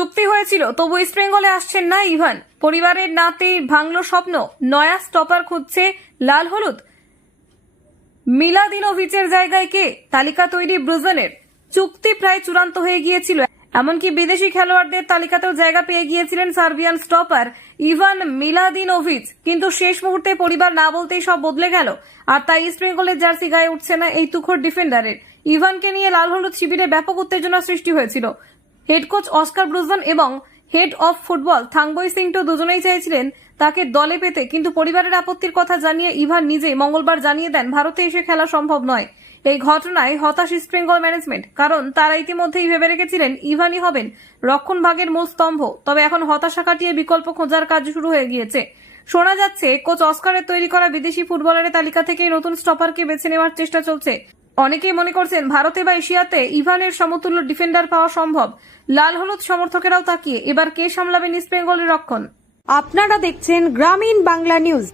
চুক্তি হয়েছিল, তবু ইস্ট বেঙ্গলে আসছেন না ইভান। পরিবারের নাতেই ভাঙলো স্বপ্ন, নয়া স্টপার খুঁজছে লাল হলুদ। মিলাদিনোভিচের জায়গায় কে? তালিকা তৈরি ব্রুজনের। চুক্তি প্রায় চূড়ান্ত হয়ে গিয়েছিল, এমনকি বিদেশি খেলোয়াড়দের তালিকাতেও জায়গা পেয়ে গিয়েছিলেন সার্বিয়ান স্টপার ইভান মিলাদিনোভিচ। কিন্তু শেষ মুহূর্তে পরিবার না বলতেই সব বদলে গেল, আর তাই ইস্ট বেঙ্গলের জার্সি গায়ে উঠছে না এই তুখোর ডিফেন্ডারের। ইভানকে নিয়ে লাল হলুদ শিবিরে ব্যাপক উত্তেজনা সৃষ্টি হয়েছিল। হেড কোচ অস্কার ব্রুজন এবং head of football Thangboi Singh তো দুজনেই চাইছিলেন তাকে দলে পেতে, কিন্তু পরিবারের আপত্তির কথা জানিয়ে ইভান নিজেই মঙ্গলবার জানিয়ে দেন ভারতে এসে খেলা সম্ভব নয়। এই ঘটনায় হতাশ ইস্ট বেঙ্গল ম্যানেজমেন্ট, কারণ তারা ইতিমধ্যেই ভেবে রেখেছিলেন ইভানই হবেন রক্ষণ ভাগের মূল স্তম্ভ। তবে এখন হতাশা কাটিয়ে বিকল্প খোঁজার কাজ শুরু হয়ে গিয়েছে। শোনা যাচ্ছে কোচ অস্কারের তৈরি করা বিদেশি ফুটবলারের তালিকা থেকেই নতুন স্টপারকে বেছে নেওয়ার চেষ্টা চলছে। অনেকেই মনে করছেন ভারতে বা এশিয়াতে ইভানের সমতুল্য ডিফেন্ডার পাওয়া সম্ভব। লাল হলুদ সমর্থকেরাও তাকিয়ে এবার কে সামলাবেন ইস্ট বেঙ্গলের রক্ষণ। আপনারা দেখছেন গ্রামীণ বাংলা নিউজ।